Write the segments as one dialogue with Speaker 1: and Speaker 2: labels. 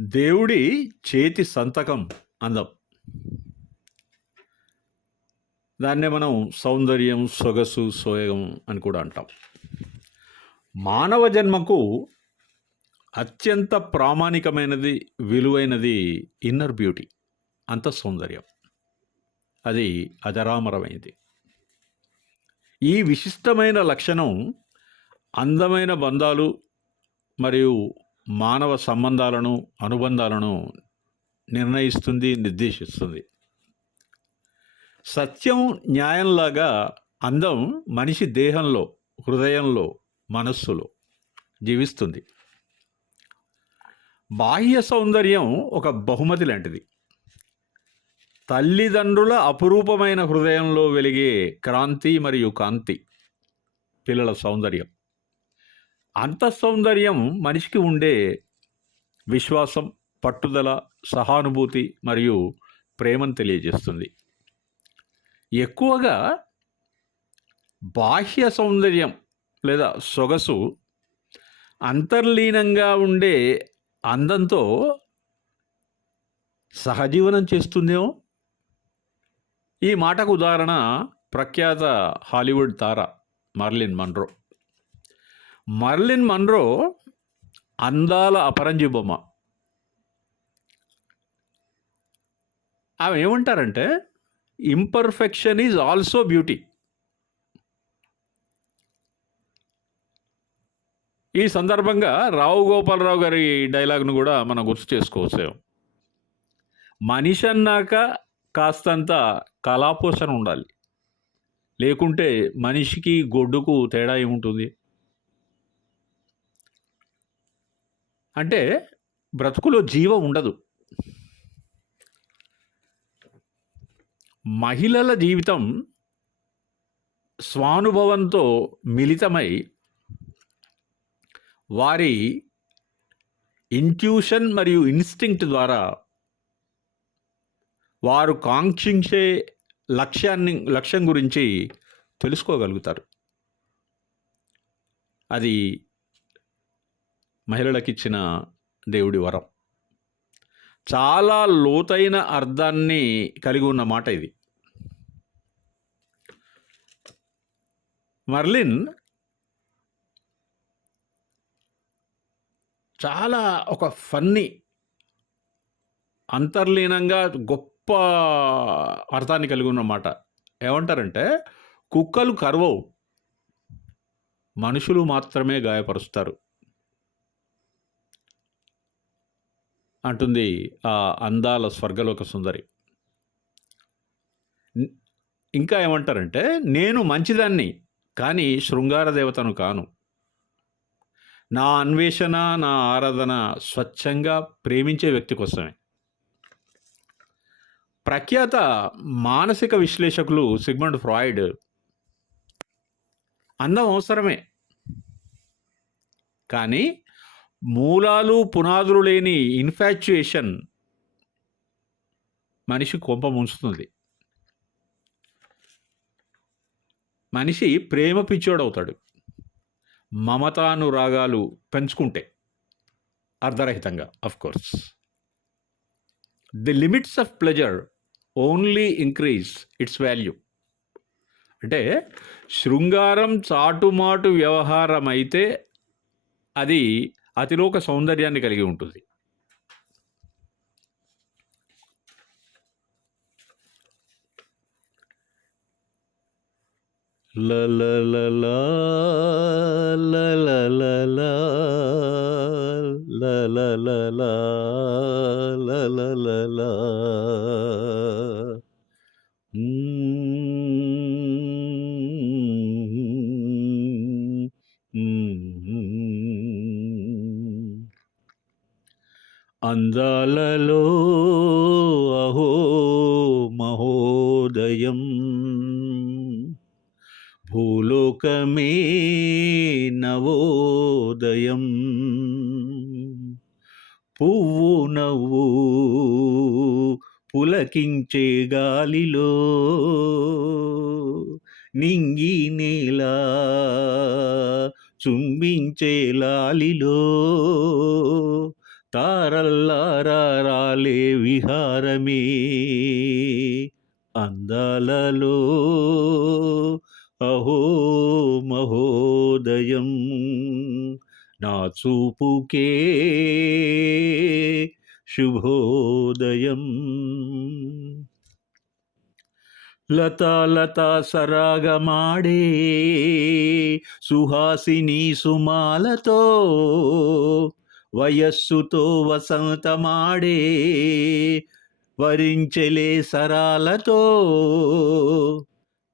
Speaker 1: దేవుడి చేతి సంతకం అందం. దాన్నే మనం సౌందర్యం, సొగసు, సోయగం అని కూడా అంటాం. మానవ జన్మకు అత్యంత ప్రామాణికమైనది, విలువైనది ఇన్నర్ బ్యూటీ. అంత సౌందర్యం అది అజరామరమైంది. ఈ విశిష్టమైన లక్షణం అందమైన బంధాలు మరియు మానవ సంబంధాలను, అనుబంధాలను నిర్ణయిస్తుంది, నిర్దేశిస్తుంది. సత్యం, న్యాయంలాగా అందం మనిషి దేహంలో, హృదయంలో, మనస్సులో జీవిస్తుంది. బాహ్య సౌందర్యం ఒక బహుమతి లాంటిది. తల్లిదండ్రుల అపురూపమైన హృదయంలో వెలిగే క్రాంతి మరియు కాంతి పిల్లల సౌందర్యం. అంత సౌందర్యం మనిషికి ఉండే విశ్వాసం, పట్టుదల, సహానుభూతి మరియు ప్రేమను తెలియజేస్తుంది. ఎక్కువగా బాహ్య సౌందర్యం లేదా సొగసు అంతర్లీనంగా ఉండే అందంతో సహజీవనం చేస్తుందేమో! ఈ మాటకు ఉదాహరణ ప్రఖ్యాత హాలీవుడ్ తార మర్లిన్ మన్రో. మర్లిన్ మన్రో అందాల అపరంజి బొమ్మ. ఆమె ఏమంటారంటే ఇంపర్ఫెక్షన్ ఈజ్ ఆల్సో బ్యూటీ. ఈ సందర్భంగా రావు గోపాలరావు గారి డైలాగ్‌ను కూడా మనం గుర్తు చేసుకోవచ్చు మనిషి అన్నాక కాస్తంత కళాపోషణ ఉండాలి. లేకుంటే మనిషికి, గొడ్డుకు తేడా ఏముంటుంది? అంటే బ్రతుకులో జీవం ఉండదు. మహిళల జీవితం స్వానుభవంతో మిళితమై వారి ఇంట్యూషన్ మరియు ఇన్‌స్టింక్ట్ ద్వారా వారు కాంక్షించే లక్ష్యాన్ని లక్ష్యం గురించి తెలుసుకోగలుగుతారు. అది మహిళలకిచ్చిన దేవుడి వరం. చాలా లోతైన అర్థాన్ని కలిగి ఉన్న మాట ఇది. మర్లిన్ చాలా ఒక ఫన్నీ అంతర్లీనంగా గొప్ప అర్థాన్ని కలిగి ఉన్న మాట. ఏమంటారంటే కుక్కలు కరువవు మనుషులు మాత్రమే గాయపరుస్తారు. అంటుంది ఆ అందాల స్వర్గలోక సుందరి. ఇంకా ఏమంటారంటే నేను మంచిదాన్ని. కానీ శృంగార దేవతను కాను. నా అన్వేషణ, నా ఆరాధన స్వచ్ఛంగా ప్రేమించే వ్యక్తి కోసమే. ప్రఖ్యాత మానసిక విశ్లేషకులు సిగ్మండ్ ఫ్రాయిడ్ అందం అవసరమే. కానీ మూలాలు, పునాదులు లేని ఇన్‌ఫాచ్యుయేషన్ మనిషి కొంప ముంచుతుంది. మనిషి ప్రేమ పిచ్చోడవుతాడు. మమతానురాగాలు పెంచుకుంటే. అర్ధరహితంగా of course. The limits of pleasure only increase its value. అంటే శృంగారం చాటుమాటు వ్యవహారం అయితే అది అతిలోక సౌందర్యాన్ని కలిగి ఉంటుంది. ల ల ల లా ల ల ల లా అందాలలో అహో మహోదయం. భూలోకమే నవోదయం. పువ్వు నవ్వు పులకించే గాలిలో నింగి నేల చుంబించే లాలిలో తారల్లారాలే విహారమే. అందాలలో అహో మహోదయం నా చూపుకే శుభోదయం. లతా లతా సరాగమాడే సుహాసిని సుమాలతో వయస్సుతో వసంతమాడే వరించెలే సరాలతో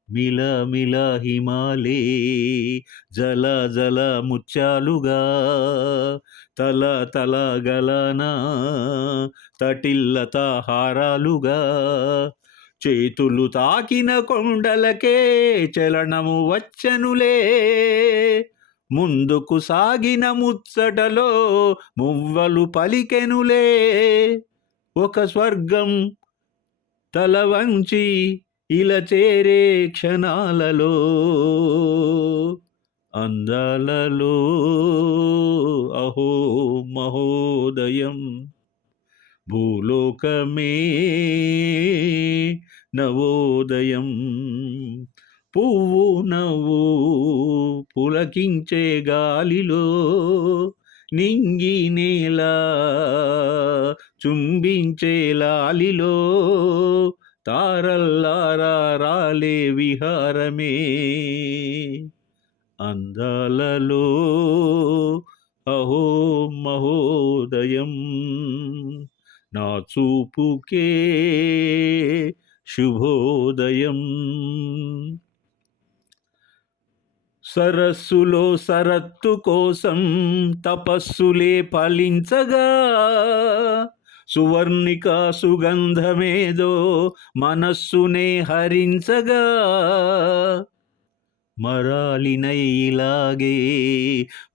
Speaker 1: మిల మిల హిమాలే జల జల ముత్యాలుగా తల తల గలన తటిల్లత హారాలుగా చేతులు తాకిన కొండలకే చలనము వచ్చనులే ముందుకు సాగిన ముచ్చటలో మువ్వలు పలికెనులే. ఒక స్వర్గం తల వంచి ఇలా చేరే క్షణాలలో అందాలలో. అహో మహోదయం భూలోకమే నవోదయం. పువ్వు నవ్వు పులకించే గాలిలో నింగి నేల చుంబించే లాలిలో తారల్లారాలే విహారమే. అందాలలో అహో మహోదయం నా చూపుకే శుభోదయం. సరస్సులో సరత్తు కోసం తపస్సులే ఫలించగా. సువర్ణిక సుగంధమేదో మనస్సునే హరించగా. మరాలినై ఇలాగే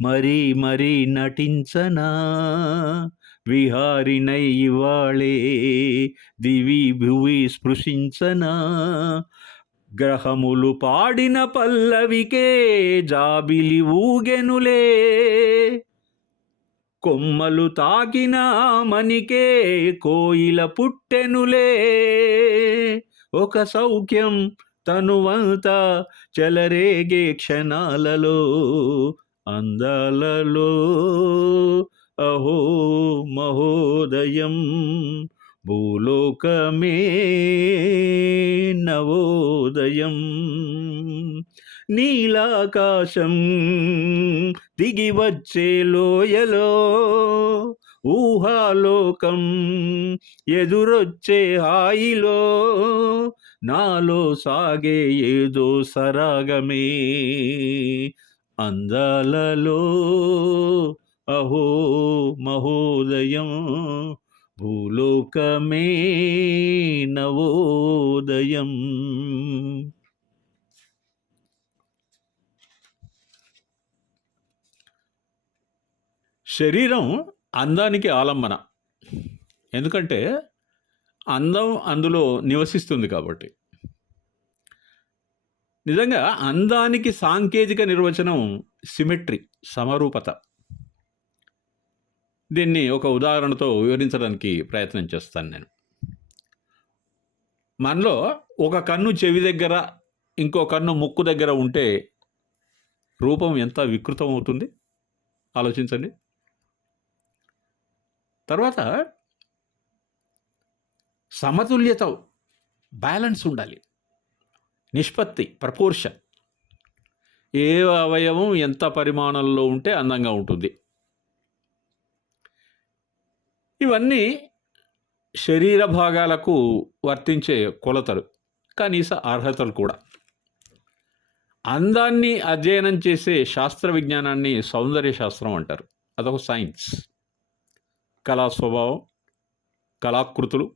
Speaker 1: మరీ మరీ నటించనా. విహారినై ఇవాళే దివి భువి స్పృశించనా. గ్రహములు పాడిన పల్లవికే జాబిలి ఊగెనులే. కొమ్మలు తాకిన మనికే కోయిల పుట్టెనులే. ఒక సౌఖ్యం తనువంత చెలరేగే క్షణాలలో అందాలలో. అహో మహోదయం భూలోకమే నవోదయం. నీలాకాశం దిగి వచ్చే లోయలో ఊహాలోకం ఎదురొచ్చే హాయిలో నాలో సాగే ఏదో సరాగమే. అందాలలో అహో మహోదయం భూలోకమే నవోదయం. శరీరం అందానికి ఆలంబన. ఎందుకంటే అందం అందులో నివసిస్తుంది కాబట్టి. నిజంగా అందానికి సాంకేతిక నిర్వచనం సిమెట్రీ సమరూపత. దీన్ని ఒక ఉదాహరణతో వివరించడానికి ప్రయత్నం చేస్తాను నేను. మనలో ఒక కన్ను చెవి దగ్గర ఇంకో కన్ను ముక్కు దగ్గర ఉంటే రూపం ఎంత వికృతం అవుతుంది? ఆలోచించండి. తర్వాత సమతుల్యత బ్యాలెన్స్ ఉండాలి. నిష్పత్తి ప్రపోర్షన్. ఏ అవయవం ఎంత పరిమాణంలో ఉంటే అందంగా ఉంటుంది? ఇవన్నీ శరీర భాగాలకు వర్తించే కొలతలు కనీస అర్హతలు కూడా. అందాన్ని అధ్యయనం చేసే శాస్త్ర విజ్ఞానాన్ని సౌందర్య శాస్త్రం అంటారు. అదొక సైన్స్. కళా స్వభావం కళాకృతులు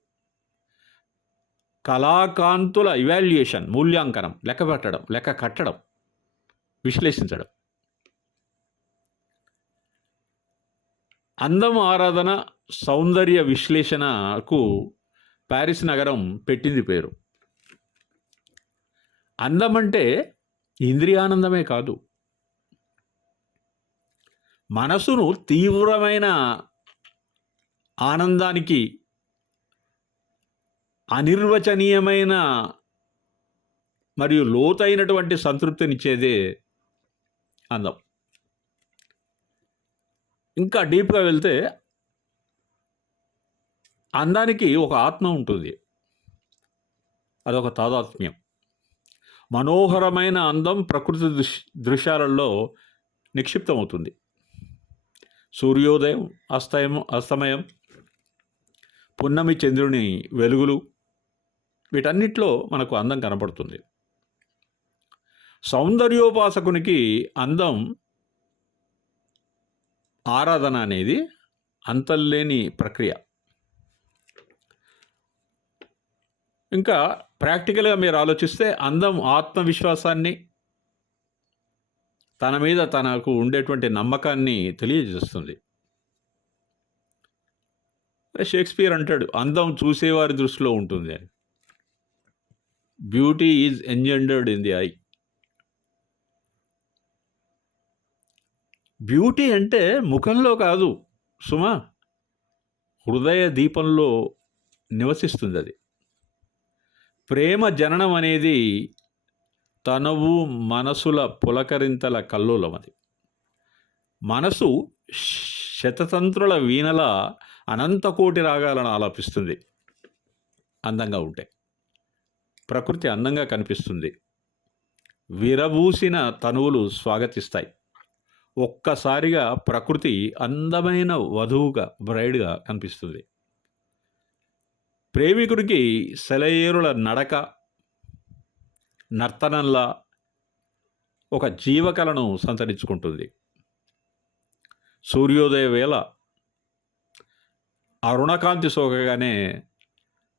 Speaker 1: కళాకాంతుల ఇవాల్యుయేషన్ మూల్యాంకనం లెక్క పెట్టడం లెక్క కట్టడం విశ్లేషించడం. అందం ఆరాధన సౌందర్య విశ్లేషణకు ప్యారిస్ నగరం పెట్టింది పేరు. అందం అంటే ఇంద్రియానందమే కాదు. మనసును తీవ్రమైన ఆనందానికి అనిర్వచనీయమైన మరియు లోతైనటువంటి సంతృప్తినిచ్చేదే అందం. ఇంకా డీప్గా వెళ్తే అందానికి ఒక ఆత్మ ఉంటుంది. అదొక తాదాత్మ్యం. మనోహరమైన అందం ప్రకృతి దృశ్ దృశ్యాలలో నిక్షిప్తమవుతుంది. సూర్యోదయం అస్తయం అస్తమయం పున్నమి చంద్రుని వెలుగులు వీటన్నిటిలో మనకు అందం కనపడుతుంది. సౌందర్యోపాసకునికి అందం ఆరాధన అనేది అంతల్లేని ప్రక్రియ. ఇంకా ప్రాక్టికల్గా మీరు ఆలోచిస్తే అందం ఆత్మవిశ్వాసాన్ని తన మీద తనకు ఉండేటువంటి నమ్మకాన్ని తెలియజేస్తుంది. షేక్స్పియర్ అంటాడు అందం చూసేవారి దృష్టిలో ఉంటుంది అని. Beauty is engendered in the eye. Beauty అంటే ముఖంలో కాదు సుమా. హృదయ దీపంలో నివసిస్తుంది అది ప్రేమ జననం అనేది తనవు మనసుల పులకరింతల కల్లోలం అది మనసు శతతంత్రుల వీణల అనంతకోటి రాగాలను ఆలాపిస్తుంది. అందంగా ఉంటే. ప్రకృతి అందంగా కనిపిస్తుంది. విరబూసిన తనువులు స్వాగతిస్తాయి. ఒక్కసారిగా ప్రకృతి అందమైన వధువుగా బ్రైడ్గా కనిపిస్తుంది. ప్రేమికుడికి సెలయేరుల నడక నర్తనంలా ఒక జీవకలను సంతరించుకుంటుంది. సూర్యోదయ వేళ అరుణకాంతి సోకగానే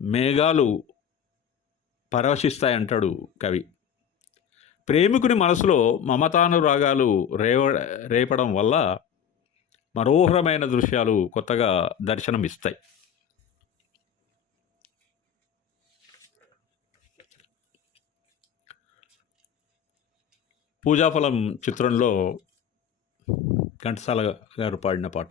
Speaker 1: మేఘాలు పరవశిస్తాయంటాడు కవి. ప్రేమికుని మనసులో మమతానురాగాలు రేవ రేపడం వల్ల మనోహరమైన దృశ్యాలు కొత్తగా దర్శనం ఇస్తాయి పూజాఫలం చిత్రంలో ఘంటసాల గారు పాడిన పాట.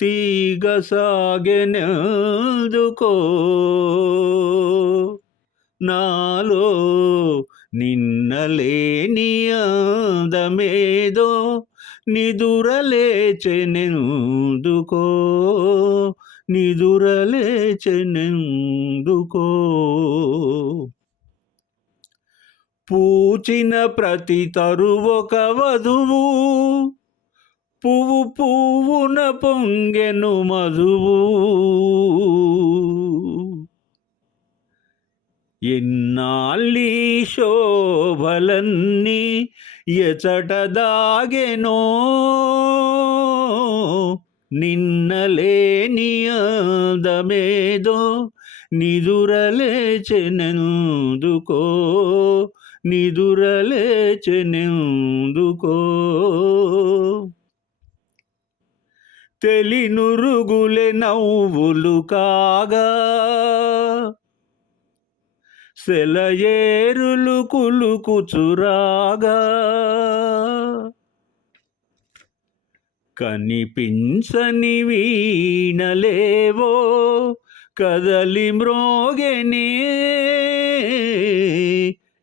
Speaker 1: తీగ సాగెనెందుకో నాలో నిన్నలేని అందమేదో నిదురలేచెనెందుకో? నిదురలేచెనెందుకో? పూచిన ప్రతి తరువొక వధువు పువ్వు పువ్వున పొంగెను మధువు. ఎన్నాళ్ళీ శోభలన్నీ ఎచట దాగెనో. నిన్నలేని అందమేదో నిదురలేచెనెందుకో. నిదురలేచెనెందుకో. తెలినురుగులే నవ్వులు కాగా. సెలయేరులు కులుకుచురాగా. కనిపించని వీణలేవో కదలి మ్రోగెనే.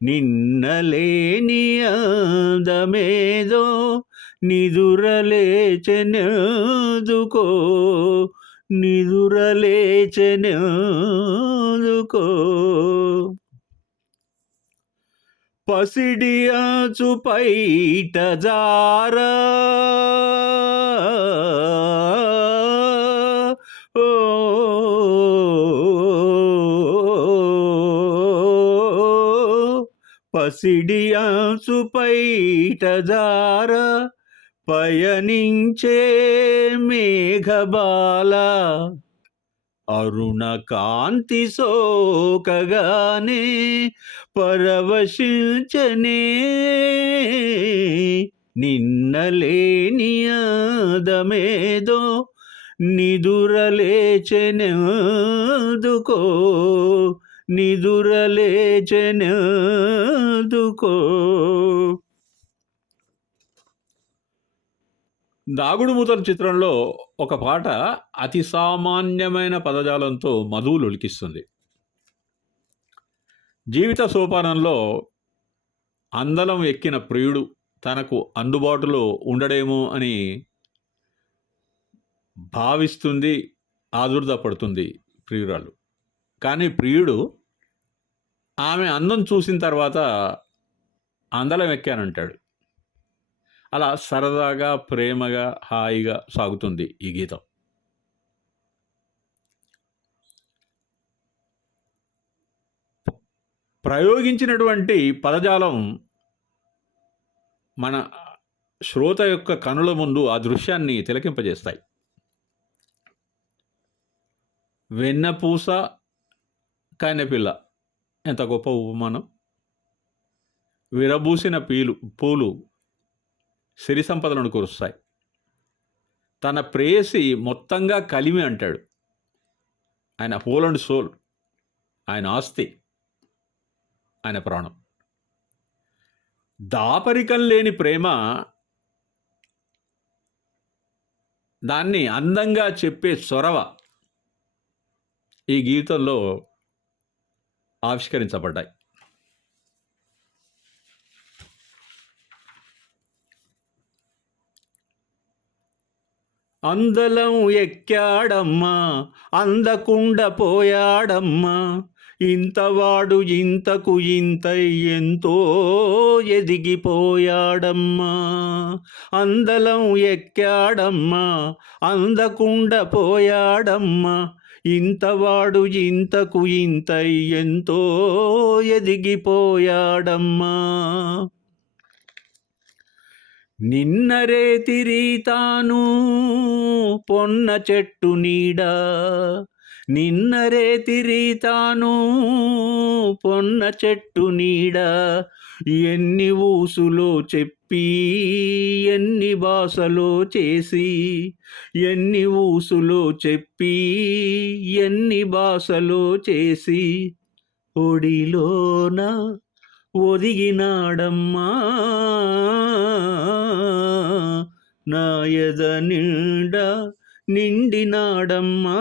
Speaker 1: నిన్నలేని అందమేదో నిదురలేచెనదుకో? నిదురలేచెనదుకో? పసిడి ఆచు పైట జారా. ఓ పసిడి పైట జారా. పయనించే మేఘబాల అరుణ కాంతి సోకగానే పరవశించనే నిన్నలేని ఆదమేదో నిదురలేచెనెందుకో నిదురలేచెనెందుకో దాగుడు ముదల చిత్రంలో ఒక పాట అతి సామాన్యమైన పదజాలంతో మధువులు ఒలికిస్తుంది. జీవిత సోపానంలో అందలం ఎక్కిన ప్రియుడు తనకు అందుబాటులో ఉండడేమో అని భావిస్తుంది ఆదుర్ద పడుతుంది ప్రియురాలు. కానీ ప్రియుడు ఆమె అందం చూసిన తర్వాత అందలం ఎక్కానంటాడు. అలా సరదాగా ప్రేమగా హాయిగా సాగుతుంది ఈ గీతం. ప్రయోగించినటువంటి పదజాలం మన శ్రోత యొక్క కనుల ముందు ఆ దృశ్యాన్ని తిలకింపజేస్తాయి. వెన్నపూస కన్నెపిల్ల. ఎంత గొప్ప ఉపమానం. విరబూసిన పీలు పూలు సిరి సంపదలను కురుస్తాయి. తన ప్రేయసి మొత్తంగా కలిమి అంటాడు. ఆయన హోల్ అండ్ సోల్ ఆయన ఆస్తి ఆయన ప్రాణం. దాపరికం లేని ప్రేమ దాన్ని అందంగా చెప్పే చొరవ ఈ గీతంలో ఆవిష్కరించబడ్డాయి. అందలం ఎక్కాడమ్మా అందకుండా పోయాడమ్మా. ఇంతవాడు ఇంతకు ఇంత ఎంతో ఎదిగిపోయాడమ్మా. అందలం ఎక్కాడమ్మా అందకుండా పోయాడమ్మా. ఇంతవాడు ఇంతకు ఇంత ఎంతో ఎదిగిపోయాడమ్మా. నిన్నరే తాను పొన్న చెట్టు నీడ. నిన్నరే తిరితాను పొన్న చెట్టు నీడ. ఎన్ని ఊసులో చెప్పి ఎన్ని భాషలో చేసి ఎన్ని ఊసులో చెప్పి ఎన్ని భాషలో చేసి ఒడిలోనా ఒదిగినాడమ్మా. నాయద నిండా నిండినాడమ్మా.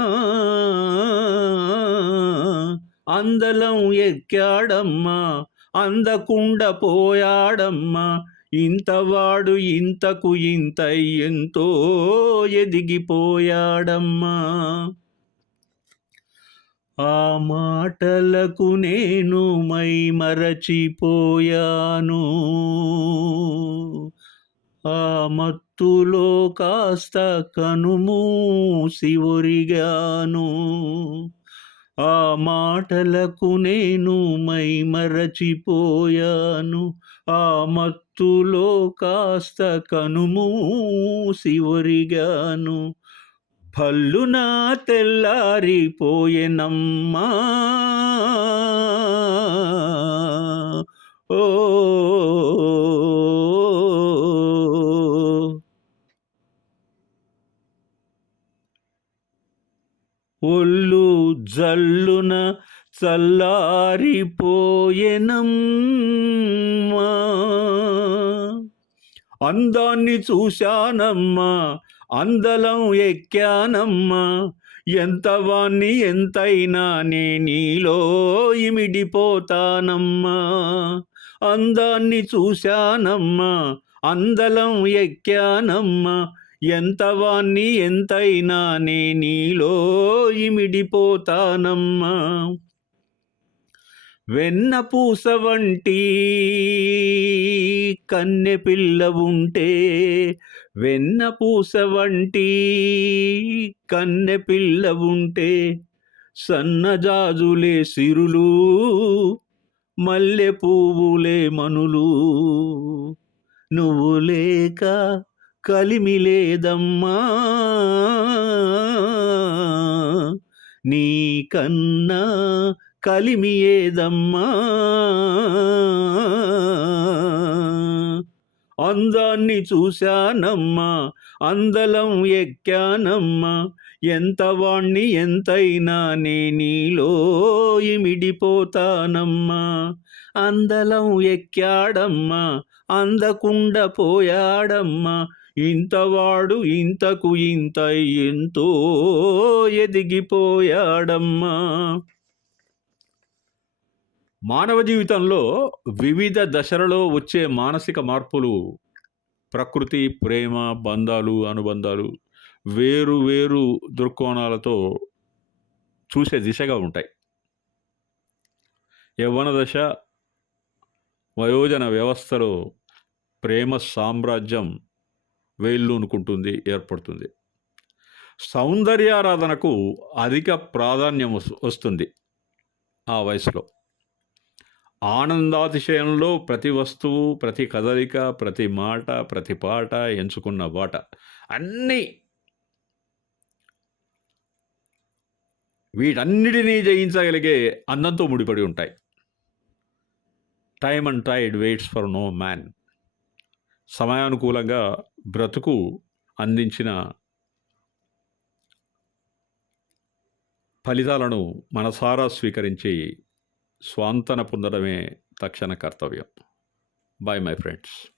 Speaker 1: అందలం ఎక్కాడమ్మా అందకుండా పోయాడమ్మా. ఇంతవాడు ఇంతకు ఇంత ఎంతో ఎదిగిపోయాడమ్మా. ఆ మాటలకు నేను మై మరచిపోయాను. ఆ మత్తులో కాస్త కనుమూసి ఒరిగాను. ఆ మాటలకు నేను మై మరచిపోయాను. ఆ మత్తులో కాస్త కనుమూసి ఒరిగాను. భల్లున తెల్లారిపోయెనమ్మా. ఓ ఒళ్ళు జల్లున చల్లారిపోయేనమ్మా. అందాన్ని చూశానమ్మా. అందలం ఎక్కానమ్మా ఎంత వాణ్ణి ఎంతైనా నే నీలో ఇమిడిపోతానమ్మా. అందాన్ని చూశానమ్మా అందలం ఎక్కానమ్మా ఎంత వాణ్ణి ఎంతైనా నే నీలో ఇమిడిపోతానమ్మా. వెన్న పూస వంటి కన్నె పిల్ల ఉంటే వెన్న పూస వంటి కన్నె పిల్ల ఉంటే సన్నజాజులే సిరులు మల్లె పువ్వులే మనులు. నువ్వు లేక కలిమి లేదమ్మా నీకన్నా కలిమి ఏదమ్మా అందాన్ని చూశానమ్మా అందలం ఎక్కానమ్మా. ఎంత వాణ్ణి ఎంతైనా నే నీలో ఇమిడిపోతానమ్మా. అందలం ఎక్కాడమ్మా అందకుండా పోయాడమ్మా. ఇంతవాడు ఇంతకు ఇంత ఎంతో ఎదిగిపోయాడమ్మా. మానవ జీవితంలో వివిధ దశలలో వచ్చే మానసిక మార్పులు ప్రకృతి ప్రేమ బంధాలు అనుబంధాలు వేరు వేరు దృక్కోణాలతో చూసే దిశగా ఉంటాయి. యవ్వన దశ వయోజన వ్యవస్థలో ప్రేమ సామ్రాజ్యం వేళ్ళూనుకుంటుంది ఏర్పడుతుంది. సౌందర్యారాధనకు అధిక ప్రాధాన్యం వస్- వస్తుంది ఆ వయసులో. ఆనందాతిశయంలో ప్రతి వస్తువు ప్రతి కదలిక ప్రతి మాట ప్రతి పాట ఎంచుకున్న బాట అన్నీ వీటన్నిటినీ జయించగలిగే అందంతో ముడిపడి ఉంటాయి. Time and tide waits for no man సమయానుకూలంగా బ్రతుకు అందించిన ఫలితాలను మనసారా స్వీకరించి స్వాంతన పొందడమే తక్షణ కర్తవ్యం. Bye my friends